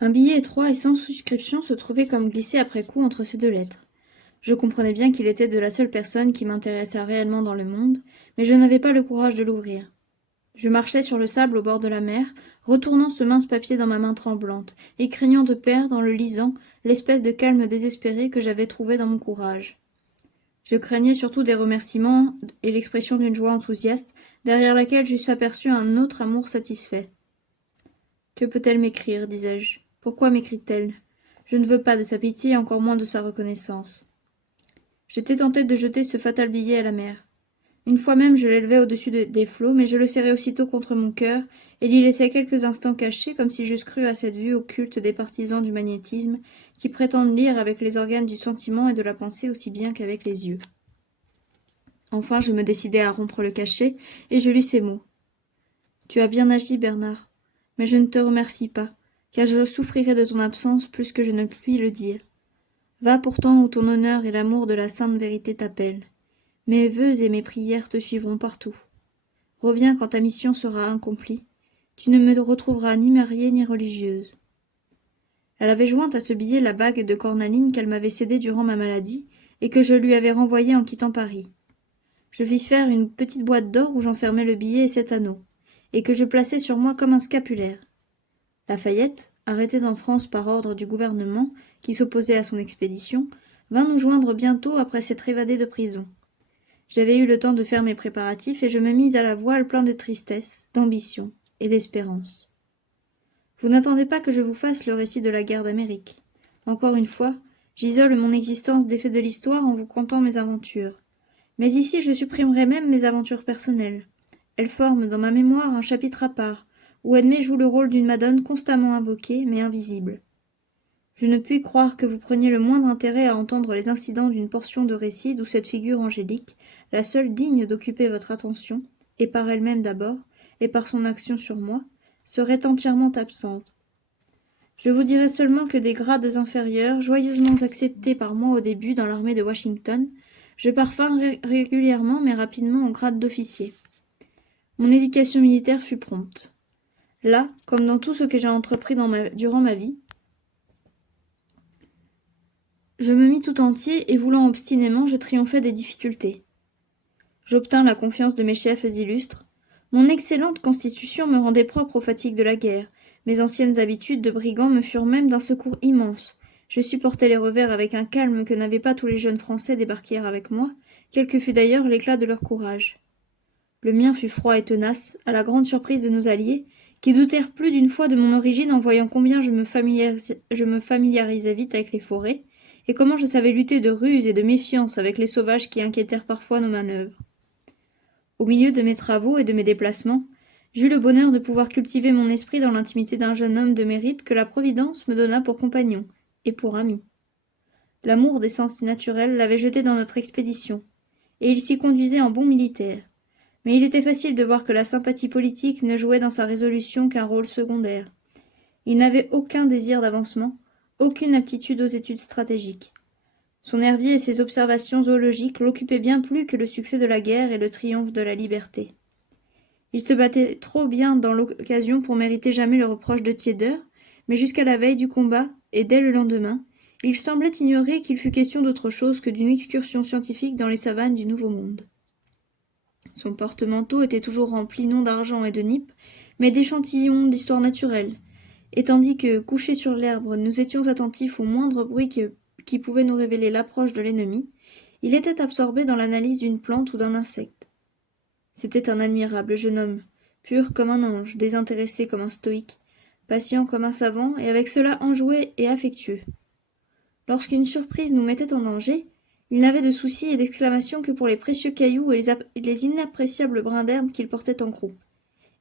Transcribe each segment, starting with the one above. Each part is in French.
Un billet étroit et sans souscription se trouvait comme glissé après coup entre ces deux lettres. Je comprenais bien qu'il était de la seule personne qui m'intéressât réellement dans le monde, mais je n'avais pas le courage de l'ouvrir. Je marchais sur le sable au bord de la mer, retournant ce mince papier dans ma main tremblante, et craignant de perdre, en le lisant, l'espèce de calme désespéré que j'avais trouvé dans mon courage. Je craignais surtout des remerciements et l'expression d'une joie enthousiaste, derrière laquelle j'eusse aperçu un autre amour satisfait. Que peut-elle m'écrire, disais-je. Pourquoi m'écrit-elle? Je ne veux pas de sa pitié, encore moins de sa reconnaissance. J'étais tenté de jeter ce fatal billet à la mer. Une fois même je l'élevai au-dessus des flots, mais je le serrai aussitôt contre mon cœur, et l'y laissai quelques instants caché, comme si j'eusse cru à cette vue occulte des partisans du magnétisme, qui prétendent lire avec les organes du sentiment et de la pensée aussi bien qu'avec les yeux. Enfin je me décidai à rompre le cachet, et je lus ces mots. Tu as bien agi, Bernard, mais je ne te remercie pas, car je souffrirai de ton absence plus que je ne puis le dire. Va pourtant où ton honneur et l'amour de la sainte vérité t'appellent. Mes vœux et mes prières te suivront partout. Reviens quand ta mission sera accomplie. Tu ne me retrouveras ni mariée ni religieuse. Elle avait joint à ce billet la bague de cornaline qu'elle m'avait cédée durant ma maladie et que je lui avais renvoyée en quittant Paris. Je fis faire une petite boîte d'or où j'enfermai le billet et cet anneau, et que je plaçai sur moi comme un scapulaire. Lafayette, arrêté en France par ordre du gouvernement, qui s'opposait à son expédition, vint nous joindre bientôt après s'être évadé de prison. J'avais eu le temps de faire mes préparatifs et je me mis à la voile plein de tristesse, d'ambition et d'espérance. Vous n'attendez pas que je vous fasse le récit de la guerre d'Amérique. Encore une fois, j'isole mon existence des faits de l'histoire en vous contant mes aventures. Mais ici je supprimerai même mes aventures personnelles. Elles forment dans ma mémoire un chapitre à part, où Edmée joue le rôle d'une Madone constamment invoquée, mais invisible. Je ne puis croire que vous preniez le moindre intérêt à entendre les incidents d'une portion de récit d'où cette figure angélique, la seule digne d'occuper votre attention, et par elle-même d'abord, et par son action sur moi, serait entièrement absente. Je vous dirai seulement que des grades inférieurs, joyeusement acceptés par moi au début dans l'armée de Washington, je parvins régulièrement mais rapidement au grade d'officier. Mon éducation militaire fut prompte. Là, comme dans tout ce que j'ai entrepris durant ma vie, je me mis tout entier et voulant obstinément, je triomphai des difficultés. J'obtins la confiance de mes chefs illustres. Mon excellente constitution me rendait propre aux fatigues de la guerre. Mes anciennes habitudes de brigand me furent même d'un secours immense. Je supportais les revers avec un calme que n'avaient pas tous les jeunes Français débarqués avec moi, quel que fût d'ailleurs l'éclat de leur courage. Le mien fut froid et tenace, à la grande surprise de nos alliés, qui doutèrent plus d'une fois de mon origine en voyant combien je me familiarisais vite avec les forêts, et comment je savais lutter de ruse et de méfiance avec les sauvages qui inquiétèrent parfois nos manœuvres. Au milieu de mes travaux et de mes déplacements, j'eus le bonheur de pouvoir cultiver mon esprit dans l'intimité d'un jeune homme de mérite que la Providence me donna pour compagnon, et pour ami. L'amour des sens naturels l'avait jeté dans notre expédition, et il s'y conduisait en bon militaire. Mais il était facile de voir que la sympathie politique ne jouait dans sa résolution qu'un rôle secondaire. Il n'avait aucun désir d'avancement, aucune aptitude aux études stratégiques. Son herbier et ses observations zoologiques l'occupaient bien plus que le succès de la guerre et le triomphe de la liberté. Il se battait trop bien dans l'occasion pour mériter jamais le reproche de tiédeur, mais jusqu'à la veille du combat, et dès le lendemain, il semblait ignorer qu'il fût question d'autre chose que d'une excursion scientifique dans les savanes du Nouveau Monde. Son porte-manteau était toujours rempli non d'argent et de nippes, mais d'échantillons d'histoire naturelle, et tandis que, couchés sur l'herbe, nous étions attentifs au moindre bruit qui pouvait nous révéler l'approche de l'ennemi, il était absorbé dans l'analyse d'une plante ou d'un insecte. C'était un admirable jeune homme, pur comme un ange, désintéressé comme un stoïque, patient comme un savant, et avec cela enjoué et affectueux. Lorsqu'une surprise nous mettait en danger, il n'avait de soucis et d'exclamations que pour les précieux cailloux et les inappréciables brins d'herbe qu'il portait en croupe.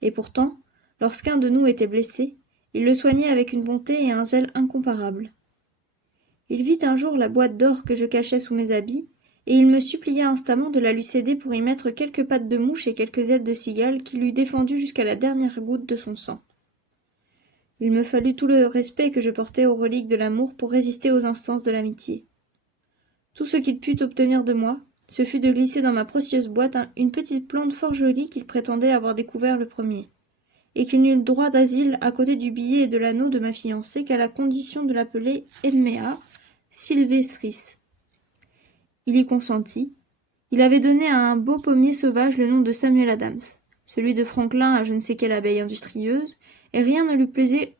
Et pourtant, lorsqu'un de nous était blessé, il le soignait avec une bonté et un zèle incomparables. Il vit un jour la boîte d'or que je cachais sous mes habits, et il me supplia instamment de la lui céder pour y mettre quelques pattes de mouche et quelques ailes de cigale qu'il eût défendues jusqu'à la dernière goutte de son sang. Il me fallut tout le respect que je portais aux reliques de l'amour pour résister aux instances de l'amitié. Tout ce qu'il put obtenir de moi, ce fut de glisser dans ma précieuse boîte une petite plante fort jolie qu'il prétendait avoir découvert le premier. et qu'il n'eut le droit d'asile à côté du billet et de l'anneau de ma fiancée qu'à la condition de l'appeler Edmea Sylvestris. Il y consentit. Il avait donné à un beau pommier sauvage le nom de Samuel Adams, celui de Franklin à je ne sais quelle abeille industrieuse, et rien ne lui plaisait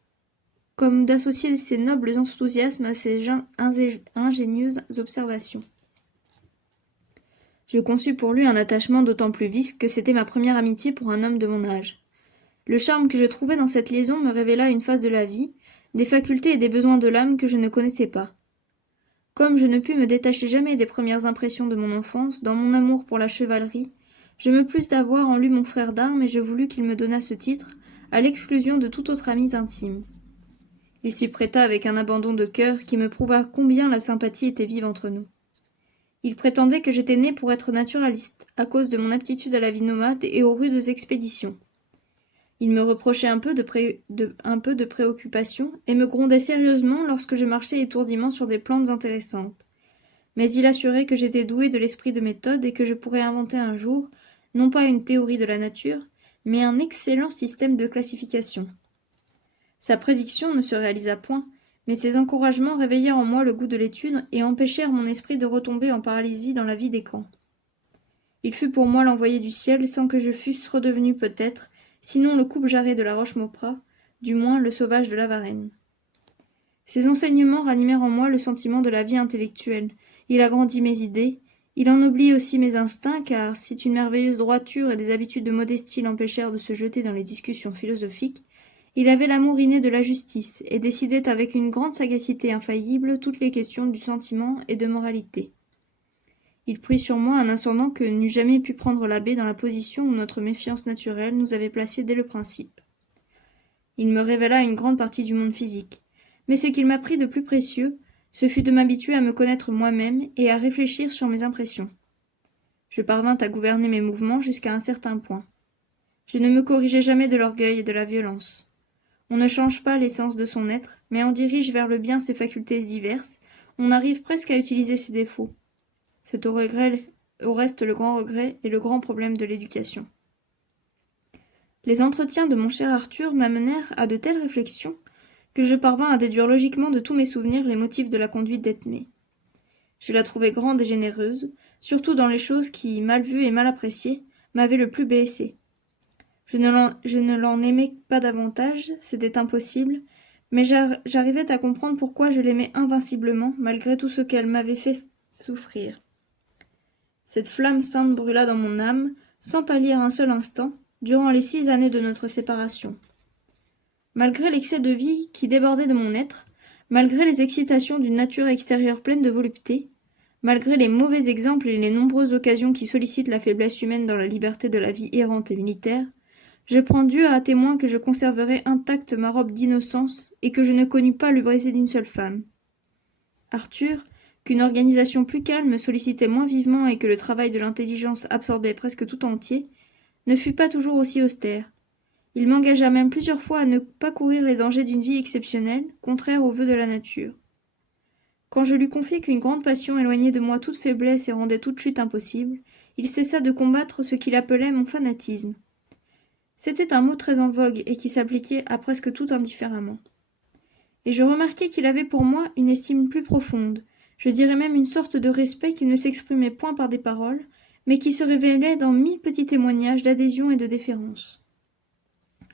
comme d'associer ses nobles enthousiasmes à ses ingénieuses observations. Je conçus pour lui un attachement d'autant plus vif que c'était ma première amitié pour un homme de mon âge. Le charme que je trouvais dans cette liaison me révéla une phase de la vie, des facultés et des besoins de l'âme que je ne connaissais pas. Comme je ne pus me détacher jamais des premières impressions de mon enfance, dans mon amour pour la chevalerie, je me plus d'avoir en lui mon frère d'armes et je voulus qu'il me donnât ce titre, à l'exclusion de tout autre ami intime. Il s'y prêta avec un abandon de cœur qui me prouva combien la sympathie était vive entre nous. Il prétendait que j'étais né pour être naturaliste, à cause de mon aptitude à la vie nomade et aux rudes expéditions. Il me reprochait un peu de préoccupation et me grondait sérieusement lorsque je marchais étourdiment sur des plantes intéressantes. Mais il assurait que j'étais doué de l'esprit de méthode et que je pourrais inventer un jour, non pas une théorie de la nature, mais un excellent système de classification. Sa prédiction ne se réalisa point, mais ses encouragements réveillèrent en moi le goût de l'étude et empêchèrent mon esprit de retomber en paralysie dans la vie des camps. Il fut pour moi l'envoyé du ciel sans que je fusse redevenu peut-être, sinon le coupe-jarret de la Roche-Mauprat, du moins le sauvage de la Varenne. Ses enseignements ranimèrent en moi le sentiment de la vie intellectuelle, il agrandit mes idées, il ennoblit aussi mes instincts, car si une merveilleuse droiture et des habitudes de modestie l'empêchèrent de se jeter dans les discussions philosophiques, il avait l'amour inné de la justice, et décidait avec une grande sagacité infaillible toutes les questions du sentiment et de moralité. Il prit sur moi un ascendant que n'eût jamais pu prendre l'abbé dans la position où notre méfiance naturelle nous avait placés dès le principe. Il me révéla une grande partie du monde physique, mais ce qu'il m'apprit de plus précieux, ce fut de m'habituer à me connaître moi-même et à réfléchir sur mes impressions. Je parvins à gouverner mes mouvements jusqu'à un certain point. Je ne me corrigeai jamais de l'orgueil et de la violence. On ne change pas l'essence de son être, mais on dirige vers le bien ses facultés diverses, on arrive presque à utiliser ses défauts. C'est au reste le grand regret et le grand problème de l'éducation. Les entretiens de mon cher Arthur m'amenèrent à de telles réflexions que je parvins à déduire logiquement de tous mes souvenirs les motifs de la conduite d'Edmée. Je la trouvais grande et généreuse, surtout dans les choses qui, mal vues et mal appréciées, m'avaient le plus blessé. Je ne l'en aimais pas davantage, c'était impossible, mais j'arrivais à comprendre pourquoi je l'aimais invinciblement, malgré tout ce qu'elle m'avait fait souffrir. Cette flamme sainte brûla dans mon âme, sans pâlir un seul instant, durant les 6 années de notre séparation. Malgré l'excès de vie qui débordait de mon être, malgré les excitations d'une nature extérieure pleine de volupté, malgré les mauvais exemples et les nombreuses occasions qui sollicitent la faiblesse humaine dans la liberté de la vie errante et militaire, je prends Dieu à témoin que je conserverai intacte ma robe d'innocence et que je ne connus pas le baiser d'une seule femme. Arthur, qu'une organisation plus calme sollicitait moins vivement et que le travail de l'intelligence absorbait presque tout entier, ne fut pas toujours aussi austère. Il m'engagea même plusieurs fois à ne pas courir les dangers d'une vie exceptionnelle, contraire aux vœux de la nature. Quand je lui confiai qu'une grande passion éloignait de moi toute faiblesse et rendait toute chute impossible, il cessa de combattre ce qu'il appelait mon fanatisme. C'était un mot très en vogue et qui s'appliquait à presque tout indifféremment. Et je remarquai qu'il avait pour moi une estime plus profonde, je dirais même une sorte de respect qui ne s'exprimait point par des paroles, mais qui se révélait dans 1000 petits témoignages d'adhésion et de déférence.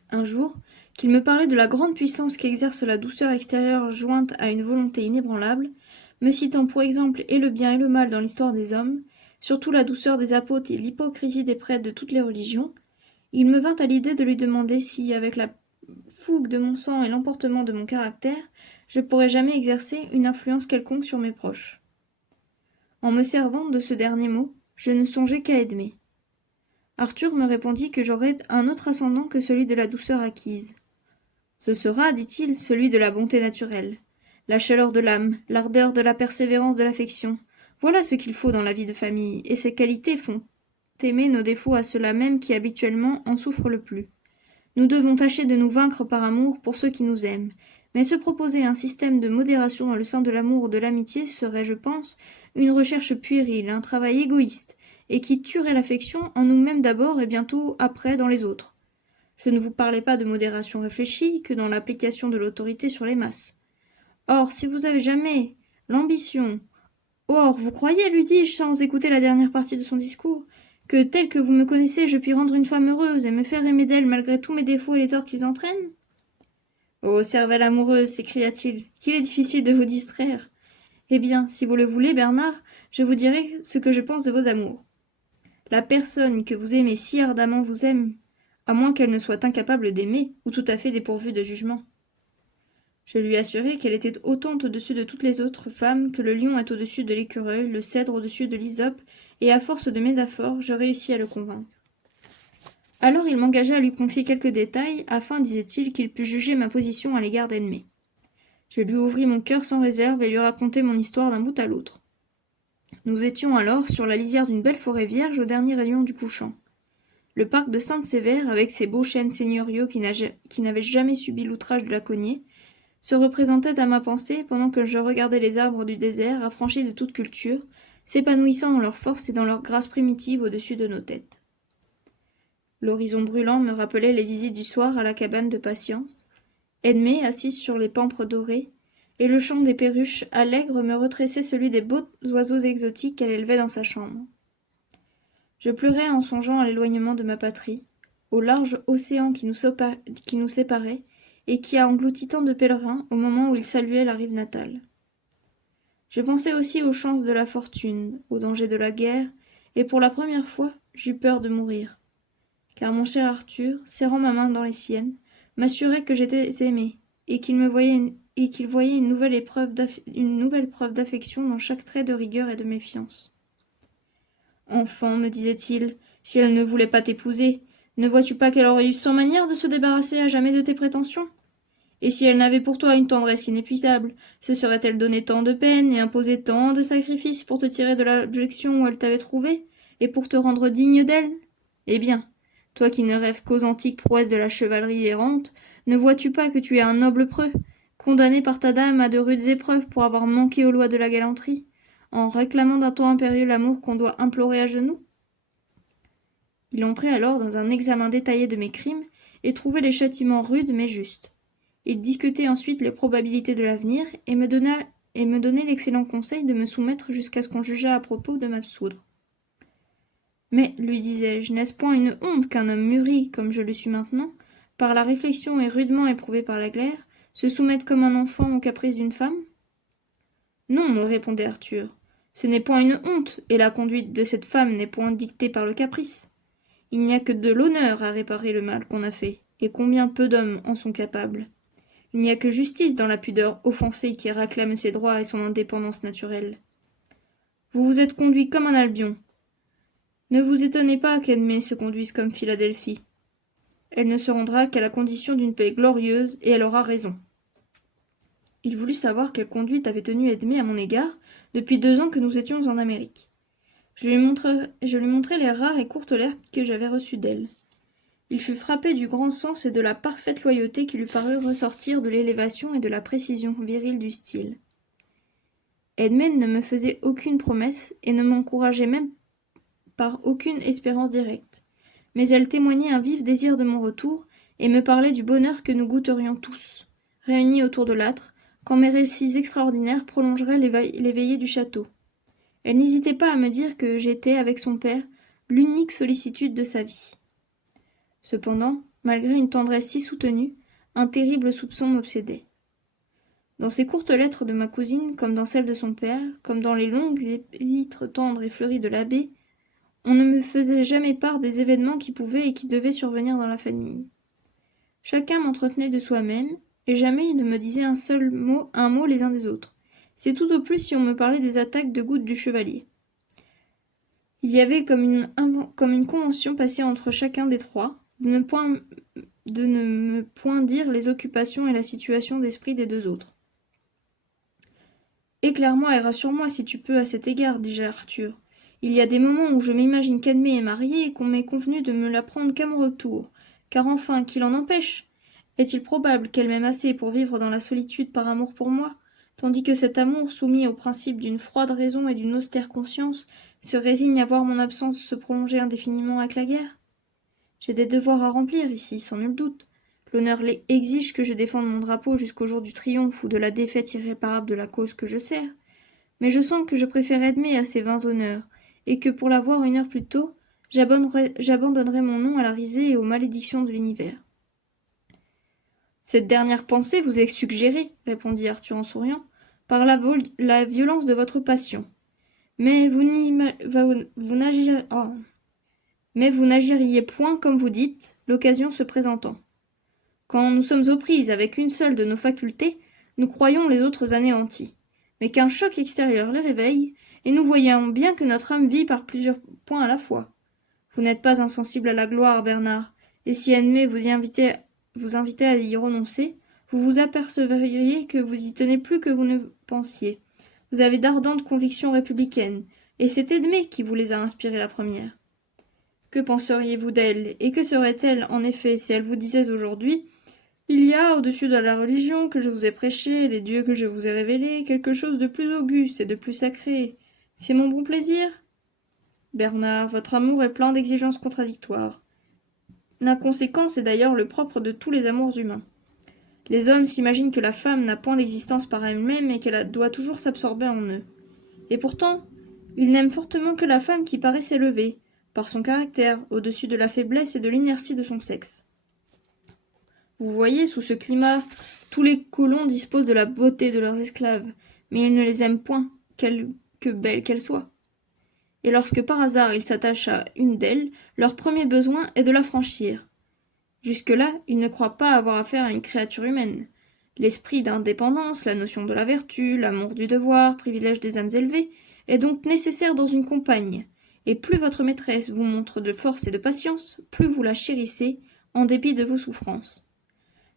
Un jour, qu'il me parlait de la grande puissance qu'exerce la douceur extérieure jointe à une volonté inébranlable, me citant pour exemple et le bien et le mal dans l'histoire des hommes, surtout la douceur des apôtres et l'hypocrisie des prêtres de toutes les religions, il me vint à l'idée de lui demander si, avec la fougue de mon sang et l'emportement de mon caractère, je pourrais jamais exercer une influence quelconque sur mes proches. En me servant de ce dernier mot, je ne songeais qu'à Edmée. Arthur me répondit que j'aurais un autre ascendant que celui de la douceur acquise. Ce sera, dit-il, celui de la bonté naturelle, la chaleur de l'âme, l'ardeur de la persévérance de l'affection. Voilà ce qu'il faut dans la vie de famille, et ces qualités font aimer nos défauts à ceux-là même qui habituellement en souffrent le plus. Nous devons tâcher de nous vaincre par amour pour ceux qui nous aiment, mais se proposer un système de modération dans le sein de l'amour ou de l'amitié serait, je pense, une recherche puérile, un travail égoïste, et qui tuerait l'affection en nous-mêmes d'abord et bientôt après dans les autres. Je ne vous parlais pas de modération réfléchie que dans l'application de l'autorité sur les masses. Or, si vous avez jamais l'ambition... Or, vous croyez, lui dis-je sans écouter la dernière partie de son discours, que tel que vous me connaissez, je puis rendre une femme heureuse et me faire aimer d'elle malgré tous mes défauts et les torts qu'ils entraînent? Oh, cervelle amoureuse, s'écria-t-il, qu'il est difficile de vous distraire. Eh bien, si vous le voulez, Bernard, je vous dirai ce que je pense de vos amours. La personne que vous aimez si ardemment vous aime, à moins qu'elle ne soit incapable d'aimer, ou tout à fait dépourvue de jugement. Je lui assurai qu'elle était autant au-dessus de toutes les autres femmes que le lion est au-dessus de l'écureuil, le cèdre au-dessus de l'hysope, et à force de métaphores, je réussis à le convaincre. Alors il m'engagea à lui confier quelques détails, afin, disait-il, qu'il pût juger ma position à l'égard d'Edmé. Je lui ouvris mon cœur sans réserve et lui racontai mon histoire d'un bout à l'autre. Nous étions alors sur la lisière d'une belle forêt vierge au dernier rayon du couchant. Le parc de Sainte-Sévère, avec ses beaux chênes seigneuriaux qui n'avaient jamais subi l'outrage de la cognée, se représentait à ma pensée pendant que je regardais les arbres du désert, affranchis de toute culture, s'épanouissant dans leur force et dans leur grâce primitive au-dessus de nos têtes. L'horizon brûlant me rappelait les visites du soir à la cabane de Patience, Edmée assise sur les pampres dorés, et le chant des perruches allègres me retressait celui des beaux oiseaux exotiques qu'elle élevait dans sa chambre. Je pleurais en songeant à l'éloignement de ma patrie, au large océan qui nous séparait, et qui a englouti tant de pèlerins au moment où ils saluaient la rive natale. Je pensais aussi aux chances de la fortune, aux dangers de la guerre, et pour la première fois, j'eus peur de mourir. Car mon cher Arthur, serrant ma main dans les siennes, m'assurait que j'étais aimé, et qu'il voyait une nouvelle preuve d'affection dans chaque trait de rigueur et de méfiance. Enfant, me disait-il, si elle ne voulait pas t'épouser, ne vois-tu pas qu'elle aurait eu 100 manières de se débarrasser à jamais de tes prétentions? Et si elle n'avait pour toi une tendresse inépuisable, se serait-elle donné tant de peine et imposé tant de sacrifices pour te tirer de l'abjection où elle t'avait trouvé, et pour te rendre digne d'elle? Eh bien, toi qui ne rêves qu'aux antiques prouesses de la chevalerie errante, ne vois-tu pas que tu es un noble preux, condamné par ta dame à de rudes épreuves pour avoir manqué aux lois de la galanterie, en réclamant d'un ton impérieux l'amour qu'on doit implorer à genoux? Il entrait alors dans un examen détaillé de mes crimes, et trouvait les châtiments rudes mais justes. Il discutait ensuite les probabilités de l'avenir, et me donnait l'excellent conseil de me soumettre jusqu'à ce qu'on jugeât à propos de m'absoudre. Mais, lui disais-je, n'est-ce point une honte qu'un homme mûri, comme je le suis maintenant, par la réflexion et rudement éprouvé par la glaire, se soumette comme un enfant aux caprices d'une femme? Non, me répondait Arthur, ce n'est point une honte, et la conduite de cette femme n'est point dictée par le caprice. Il n'y a que de l'honneur à réparer le mal qu'on a fait, et combien peu d'hommes en sont capables. Il n'y a que justice dans la pudeur offensée qui réclame ses droits et son indépendance naturelle. Vous vous êtes conduit comme un Albion. Ne vous étonnez pas qu'Edmée se conduise comme Philadelphie. Elle ne se rendra qu'à la condition d'une paix glorieuse, et elle aura raison. Il voulut savoir quelle conduite avait tenu Edmée à mon égard depuis 2 ans que nous étions en Amérique. Je lui montrai les rares et courtes lettres que j'avais reçues d'elle. Il fut frappé du grand sens et de la parfaite loyauté qui lui parut ressortir de l'élévation et de la précision virile du style. Edmund ne me faisait aucune promesse et ne m'encourageait même par aucune espérance directe, mais elle témoignait un vif désir de mon retour et me parlait du bonheur que nous goûterions tous, réunis autour de l'âtre, quand mes récits extraordinaires prolongeraient les veillées du château. Elle n'hésitait pas à me dire que j'étais, avec son père, l'unique sollicitude de sa vie. Cependant, malgré une tendresse si soutenue, un terrible soupçon m'obsédait. Dans ces courtes lettres de ma cousine, comme dans celles de son père, comme dans les longues épîtres tendres et fleuries de l'abbé, on ne me faisait jamais part des événements qui pouvaient et qui devaient survenir dans la famille. Chacun m'entretenait de soi-même, et jamais ils ne me disaient un mot les uns des autres. C'est tout au plus si on me parlait des attaques de gouttes du chevalier. Il y avait comme une convention passée entre chacun des trois, de ne me point dire les occupations et la situation d'esprit des 2 autres. Éclaire-moi et rassure-moi si tu peux à cet égard, dis-je à Arthur. Il y a des moments où je m'imagine qu'Edmée est mariée et qu'on m'est convenu de me la prendre qu'à mon retour, car enfin, qui l'en empêche? Est-il probable qu'elle m'aime assez pour vivre dans la solitude par amour pour moi, tandis que cet amour, soumis aux principes d'une froide raison et d'une austère conscience, se résigne à voir mon absence se prolonger indéfiniment avec la guerre? J'ai des devoirs à remplir ici, sans nul doute. L'honneur exige que je défende mon drapeau jusqu'au jour du triomphe ou de la défaite irréparable de la cause que je sers. Mais je sens que je préfère Edmé à ces vains honneurs, et que pour la voir 1 heure plus tôt, j'abandonnerai mon nom à la risée et aux malédictions de l'univers. Cette dernière pensée vous est suggérée, répondit Arthur en souriant, par la violence de votre passion. Mais vous n'agiriez point comme vous dites, l'occasion se présentant. Quand nous sommes aux prises avec une seule de nos facultés, nous croyons les autres anéanties. Mais qu'un choc extérieur les réveille, et nous voyons bien que notre âme vit par plusieurs points à la fois. Vous n'êtes pas insensible à la gloire, Bernard, et si Edmé vous invitait à y renoncer, vous vous apercevriez que vous y tenez plus que vous ne pensiez. Vous avez d'ardentes convictions républicaines, et c'est Edmé qui vous les a inspirées la première. Que penseriez-vous d'elle, et que serait-elle, en effet, si elle vous disait aujourd'hui « Il y a, au-dessus de la religion que je vous ai prêchée, des dieux que je vous ai révélés, quelque chose de plus auguste et de plus sacré. C'est mon bon plaisir ?» Bernard, votre amour est plein d'exigences contradictoires. L'inconséquence est d'ailleurs le propre de tous les amours humains. Les hommes s'imaginent que la femme n'a point d'existence par elle-même et qu'elle doit toujours s'absorber en eux. Et pourtant, ils n'aiment fortement que la femme qui paraît s'élever, par son caractère, au-dessus de la faiblesse et de l'inertie de son sexe. Vous voyez, sous ce climat, tous les colons disposent de la beauté de leurs esclaves, mais ils ne les aiment point, que belles qu'elles soient. Et lorsque par hasard ils s'attachent à une d'elles, leur premier besoin est de la franchir. Jusque-là, ils ne croient pas avoir affaire à une créature humaine. L'esprit d'indépendance, la notion de la vertu, l'amour du devoir, privilège des âmes élevées, est donc nécessaire dans une compagne, et plus votre maîtresse vous montre de force et de patience, plus vous la chérissez, en dépit de vos souffrances.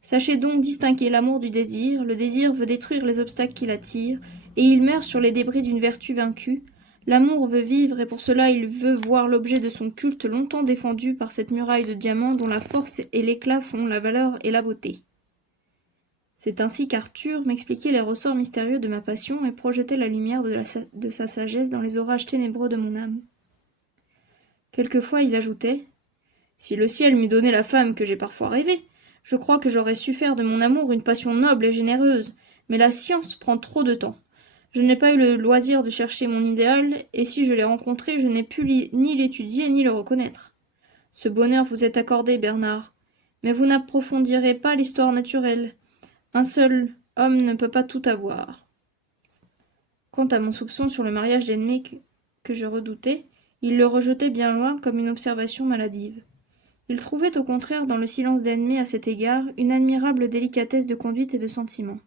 Sachez donc distinguer l'amour du désir, le désir veut détruire les obstacles qui l'attirent, et il meurt sur les débris d'une vertu vaincue. L'amour veut vivre, et pour cela il veut voir l'objet de son culte longtemps défendu par cette muraille de diamants dont la force et l'éclat font la valeur et la beauté. C'est ainsi qu'Arthur m'expliquait les ressorts mystérieux de ma passion et projetait la lumière de sa sagesse dans les orages ténébreux de mon âme. Quelquefois il ajoutait « Si le ciel m'eût donné la femme que j'ai parfois rêvée, je crois que j'aurais su faire de mon amour une passion noble et généreuse, mais la science prend trop de temps. Je n'ai pas eu le loisir de chercher mon idéal, et si je l'ai rencontré, je n'ai pu ni l'étudier ni le reconnaître. Ce bonheur vous est accordé, Bernard, mais vous n'approfondirez pas l'histoire naturelle. Un seul homme ne peut pas tout avoir. » Quant à mon soupçon sur le mariage d'Edmé que je redoutais, il le rejetait bien loin comme une observation maladive. Il trouvait au contraire dans le silence d'Edmé à cet égard une admirable délicatesse de conduite et de sentiment.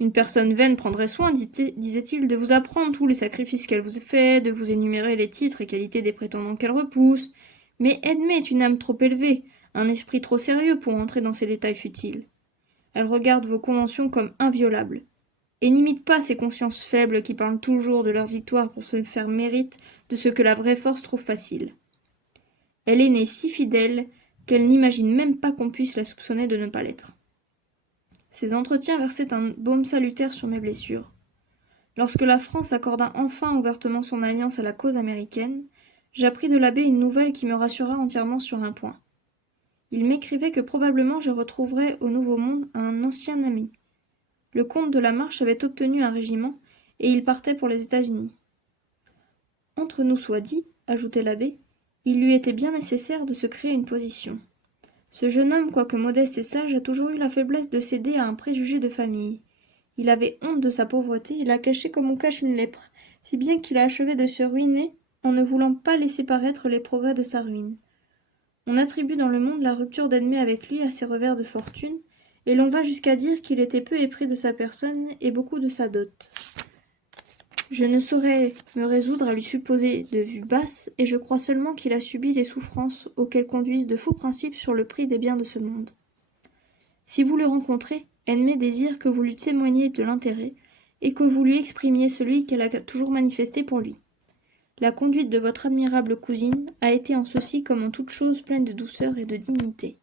Une personne vaine prendrait soin, disait-il, de vous apprendre tous les sacrifices qu'elle vous fait, de vous énumérer les titres et qualités des prétendants qu'elle repousse. Mais Edmé est une âme trop élevée, un esprit trop sérieux pour entrer dans ces détails futiles. Elle regarde vos conventions comme inviolables, et n'imite pas ces consciences faibles qui parlent toujours de leur victoire pour se faire mérite de ce que la vraie force trouve facile. Elle est née si fidèle qu'elle n'imagine même pas qu'on puisse la soupçonner de ne pas l'être. Ces entretiens versaient un baume salutaire sur mes blessures. Lorsque la France accorda enfin ouvertement son alliance à la cause américaine, j'appris de l'abbé une nouvelle qui me rassura entièrement sur un point. Il m'écrivait que probablement je retrouverais au Nouveau Monde un ancien ami. Le comte de la Marche avait obtenu un régiment, et il partait pour les États-Unis. Entre nous soit dit, ajoutait l'abbé, il lui était bien nécessaire de se créer une position. Ce jeune homme, quoique modeste et sage, a toujours eu la faiblesse de céder à un préjugé de famille. Il avait honte de sa pauvreté et l'a cachée comme on cache une lèpre, si bien qu'il a achevé de se ruiner en ne voulant pas laisser paraître les progrès de sa ruine. On attribue dans le monde la rupture d'Edmé avec lui à ses revers de fortune, et l'on va jusqu'à dire qu'il était peu épris de sa personne et beaucoup de sa dot. Je ne saurais me résoudre à lui supposer de vue basse, et je crois seulement qu'il a subi les souffrances auxquelles conduisent de faux principes sur le prix des biens de ce monde. Si vous le rencontrez, Edmé désire que vous lui témoigniez de l'intérêt, et que vous lui exprimiez celui qu'elle a toujours manifesté pour lui. La conduite de votre admirable cousine a été en ceci comme en toute chose pleine de douceur et de dignité.